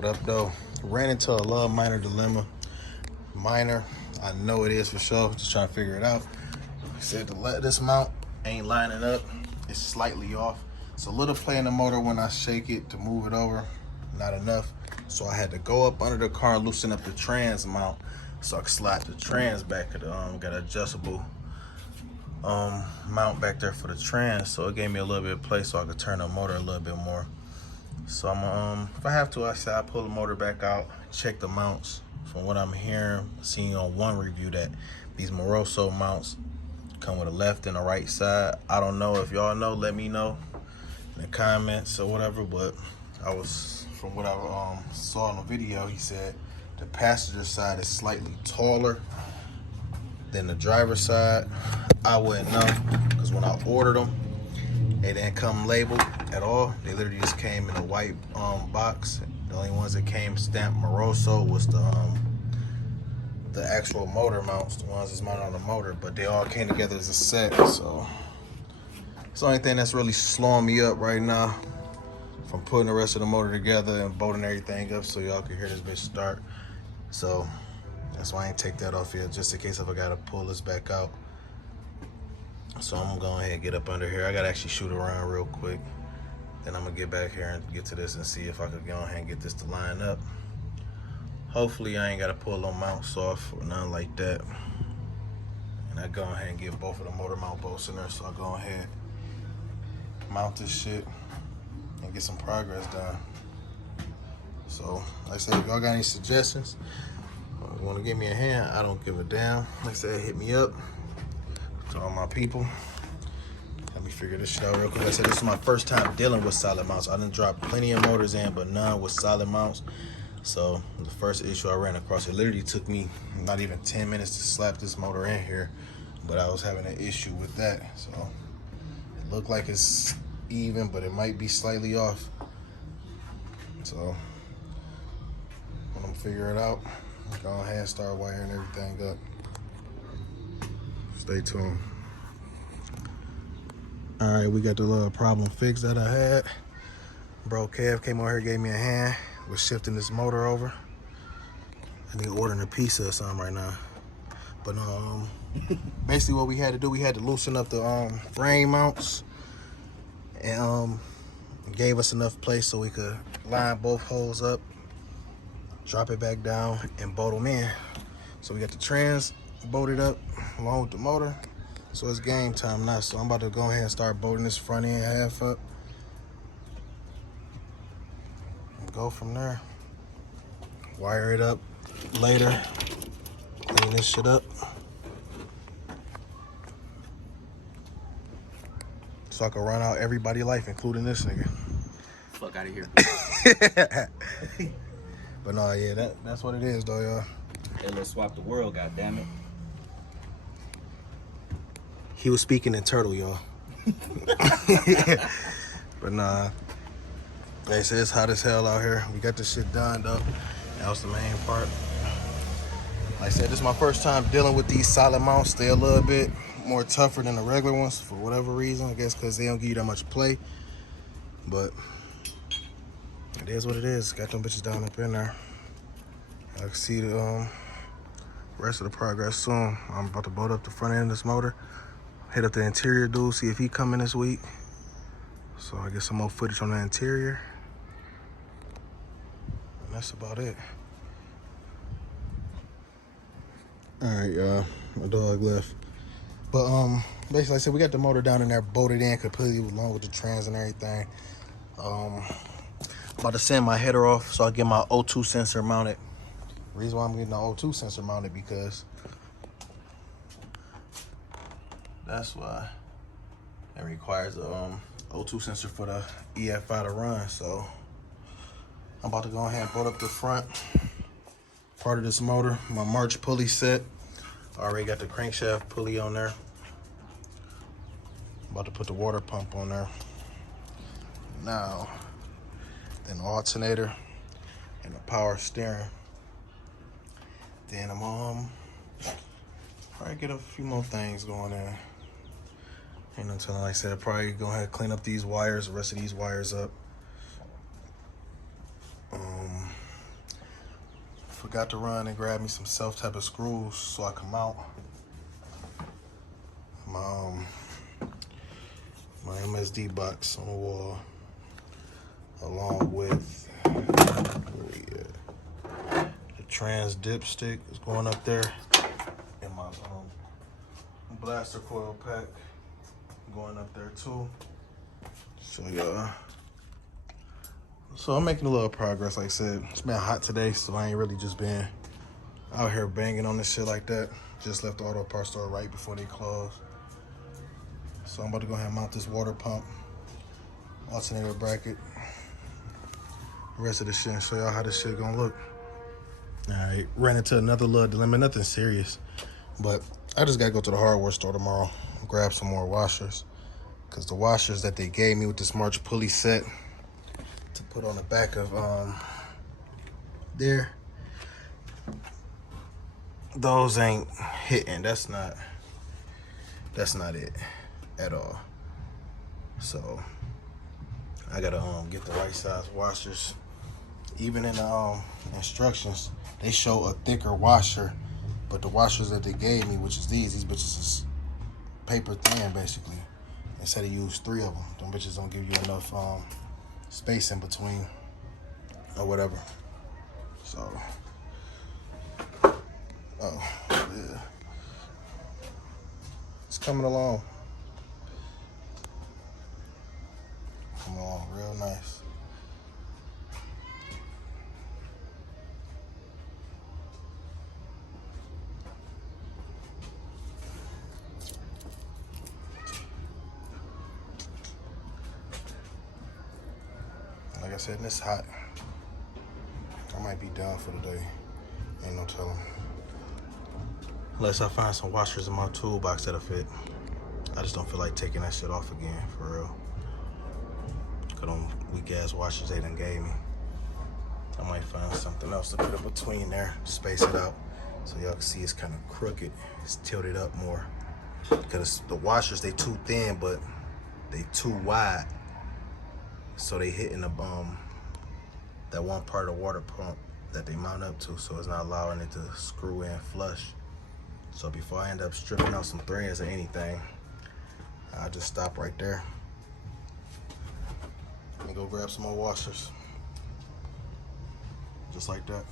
What up, though? Ran into a little minor dilemma. Minor, I know it is for sure. Just trying to figure it out. He said this mount ain't lining up. It's slightly off. It's a little play in the motor when I shake it to move it over. Not enough. So I had to go up under the car and loosen up the trans mount so I could slide the trans back. Got an adjustable mount back there for the trans, so it gave me a little bit of play so I could turn the motor a little bit more. So I'm if I have to, I say I pull the motor back out, check the mounts. From what I'm hearing, seeing on one review that these Moroso mounts come with a left and a right side. I don't know if y'all know, let me know in the comments or whatever, but from what I saw in the video, he said the passenger side is slightly taller than the driver's side. I wouldn't know, because when I ordered them, they didn't come labeled at all. They literally just came in a white box. The only ones that came stamped Moroso was the actual motor mounts, the ones that's mounted on the motor, but they all came together as a set. So it's the only thing that's really slowing me up right now from putting the rest of the motor together and bolting everything up so y'all can hear this bitch start. So that's why I ain't take that off yet, just in case if I gotta pull this back out. So I'm gonna go ahead and get up under here. I gotta actually shoot around real quick. Then I'm gonna get back here and get to this and see if I could go ahead and get this to line up. Hopefully I ain't gotta pull no mounts off or nothing like that. And I go ahead and get both of the motor mount bolts in there, so I go ahead, mount this shit, and get some progress done. So, like I said, if y'all got any suggestions, or you wanna give me a hand, I don't give a damn. Like I said, hit me up. To all my people, let me figure this shit out real quick. Like I said, this is my first time dealing with solid mounts. I done dropped plenty of motors in, but none with solid mounts. So the first issue I ran across, it literally took me not even 10 minutes to slap this motor in here, but I was having an issue with that. So it looked like it's even, but it might be slightly off. So when I'm figure it out, go ahead and start wiring everything up. Stay tuned. All right, we got the little problem fixed that I had. Bro, Kev came over here, gave me a hand. We're shifting this motor over. I think ordering a pizza or something right now. But basically what we had to do, we had to loosen up the frame mounts, and gave us enough place so we could line both holes up, drop it back down, and bolt them in. So we got the trans bolted up along with the motor. So it's game time now. So I'm about to go ahead and start bolting this front end half up. And go from there. Wire it up later. Clean this shit up. So I can run out everybody's life, including this nigga. Fuck out of here. But no, yeah, that's what it is though, y'all. Hey, let's swap the world, goddammit. He was speaking in turtle, y'all. But nah, they say it's hot as hell out here. We got this shit done though. That was the main part. Like I said, this is my first time dealing with these solid mounts. They're a little bit more tougher than the regular ones for whatever reason. I guess because they don't give you that much play. But it is what it is. Got them bitches down up in there. I can see the rest of the progress soon. I'm about to bolt up the front end of this motor. Hit up the interior dude, see if he coming this week. So I get some more footage on the interior. And that's about it. All right, y'all, my dog left. But basically, like I said, we got the motor down in there, bolted in completely along with the trans and everything. About to send my header off so I get my O2 sensor mounted. The reason why I'm getting the O2 sensor mounted, because that's why it requires a O2 sensor for the EFI to run. So I'm about to go ahead and bolt up the front part of this motor. My March pulley set. Already got the crankshaft pulley on there. About to put the water pump on there. Now, then the alternator and the power steering. Then I'm probably get a few more things going in. Ain't no telling, like I said, probably go ahead and clean up these wires, the rest of these wires up. Forgot to run and grab me some self-tapping screws so I can mount my MSD box on the wall, along with where we at? The trans dipstick is going up there, and my blaster coil pack going up there too. So yeah. So I'm making a little progress. Like I said, it's been hot today, so I ain't really just been out here banging on this shit like that. Just left the auto parts store right before they closed. So I'm about to go ahead and mount this water pump, alternator bracket, the rest of the shit, and show y'all how this shit gonna look. All right, ran into another little dilemma, nothing serious, but I just gotta go to the hardware store tomorrow, grab some more washers, because the washers that they gave me with this March pulley set to put on the back of there, those ain't hitting. That's not it at all. So I gotta get the right size washers. Even in the instructions, they show a thicker washer, but the washers that they gave me, which is these bitches is paper thin basically. Instead of use 3 of them, them bitches don't give you enough space in between or whatever. So, yeah, it's coming along. Come on, real nice. Like I said, and it's hot. I might be done for the day. Ain't no telling. Unless I find some washers in my toolbox that'll fit. I just don't feel like taking that shit off again, for real. Cause them weak ass washers they done gave me. I might find something else to put in between there, space it out. So y'all can see it's kind of crooked. It's tilted up more. Because the washers, they too thin, but they too wide. So they hitting the that one part of the water pump that they mount up to, so it's not allowing it to screw in flush. So before I end up stripping out some threads or anything, I'll just stop right there and go grab some more washers. Just like that.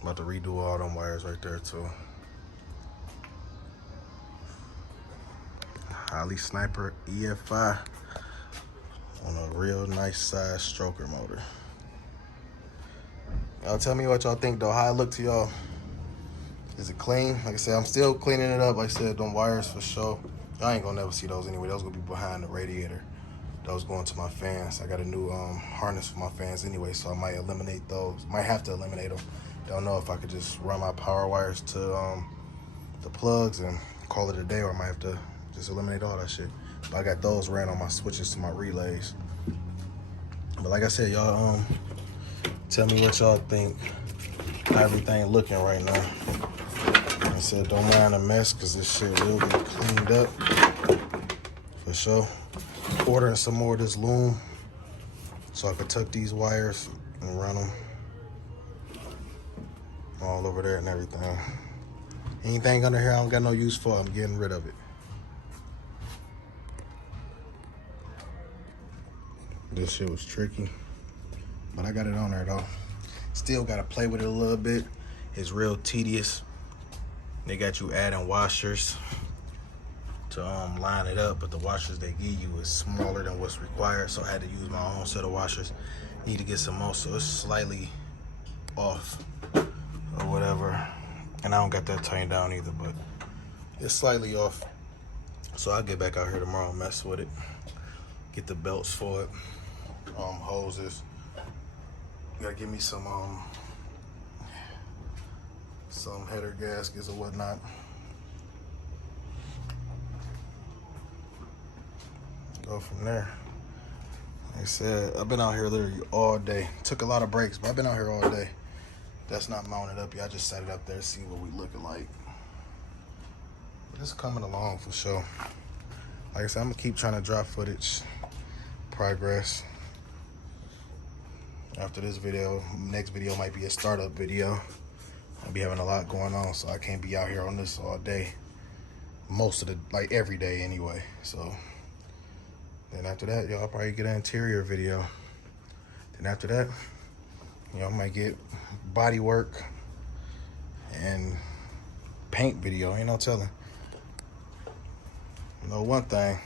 About to redo all them wires right there too. Holley Sniper EFI on a real nice size stroker motor. Y'all tell me what y'all think though, how it look to y'all. Is it clean? Like I said, I'm still cleaning it up. Like I said, them wires for sure. Y'all ain't gonna never see those anyway. Those gonna be behind the radiator. Those going to my fans. I got a new harness for my fans anyway, so I might eliminate those. Might have to eliminate them. Don't know if I could just run my power wires to the plugs and call it a day, or I might have to just eliminate all that shit. But I got those ran on my switches to my relays. But like I said, y'all tell me what y'all think. How everything looking right now. Like I said, don't mind the mess, because this shit will get cleaned up for sure. Ordering some more of this loom so I could tuck these wires and run them all over there and everything. Anything under here I don't got no use for, I'm getting rid of it. This shit was tricky, but I got it on there though. Still gotta play with it a little bit. It's real tedious. They got you adding washers to line it up, but the washers they give you is smaller than what's required, so I had to use my own set of washers. Need to get some more, so it's slightly off or whatever. And I don't got that tightened down either, but it's slightly off. So I'll get back out here tomorrow and mess with it. Get the belts for it, hoses. Gotta give me some header gaskets or whatnot. Go from there. Like I said, I've been out here literally all day. Took a lot of breaks, but I've been out here all day. That's not mounted up yet. I just set it up there to see what we looking like. But it's coming along for sure. like I said, I'm gonna keep trying to drop footage, progress. After this video, next video might be a startup video. I'll be having a lot going on, so I can't be out here on this all day. Most of the, like every day anyway. So then after that, y'all probably get an interior video. Then after that, I might get body work and paint video. Ain't no telling. You know one thing,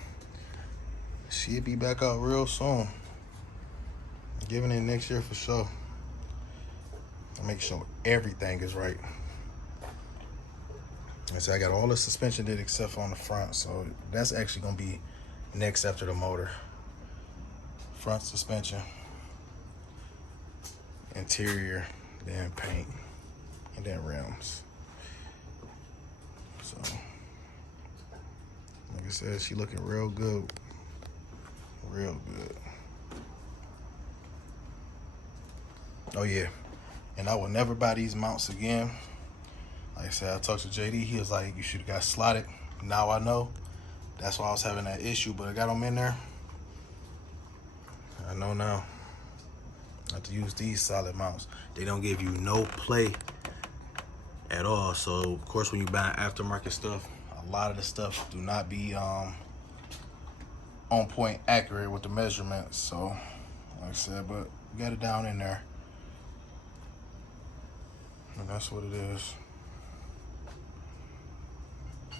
she'll be back out real soon. Giving it next year for sure. I'll make sure everything is right. And so I got all the suspension did except for on the front, so that's actually gonna be next after the motor. Front suspension, interior, then paint, and then rims. So, like I said, she looking real good. Real good. Oh yeah, and I will never buy these mounts again. Like I said, I talked to JD, he was like, you should have got slotted. Now I know. That's why I was having that issue, but I got them in there. I know now. I have to use these solid mounts. They don't give you no play at all. So of course when you buy aftermarket stuff, a lot of the stuff do not be on point accurate with the measurements. So like I said, but we got it down in there. And that's what it is.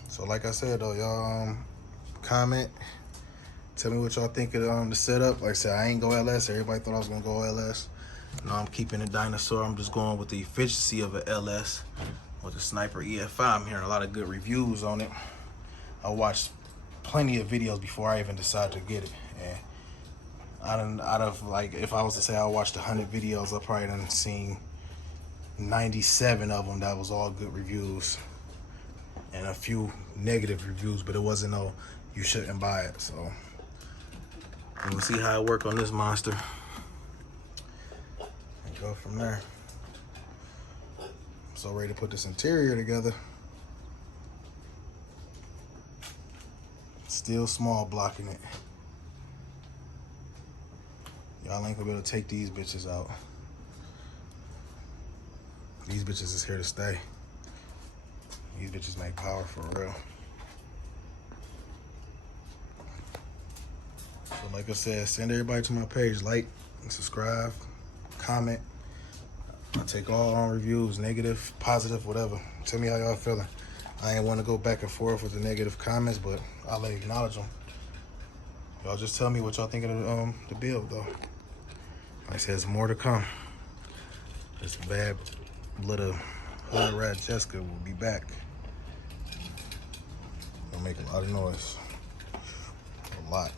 So like I said though, y'all comment, tell me what y'all think of the setup. Like I said, I ain't go LS. Everybody thought I was gonna go LS. No, I'm keeping a dinosaur. I'm just going with the efficiency of an LS with the Sniper EFI. I'm hearing a lot of good reviews on it. I watched plenty of videos before I even decided to get it. And out of like, if I was to say I watched 100 videos, I probably done seen 97 of them that was all good reviews and a few negative reviews, but it wasn't no you shouldn't buy it. So we'll see how it work on this monster and go from there. So ready to put this interior together. Still small blocking it. Y'all ain't gonna be able to take these bitches out. These bitches is here to stay. These bitches make power for real. So like I said, send everybody to my page, like and subscribe, comment. I take all on reviews, negative, positive, whatever. Tell me how y'all feeling. I ain't want to go back and forth with the negative comments, but I'll acknowledge them. Y'all just tell me what y'all think of the build though. Like I said, there's more to come. This bad little hood rat Jessica will be back. It'll make a lot of noise. A lot.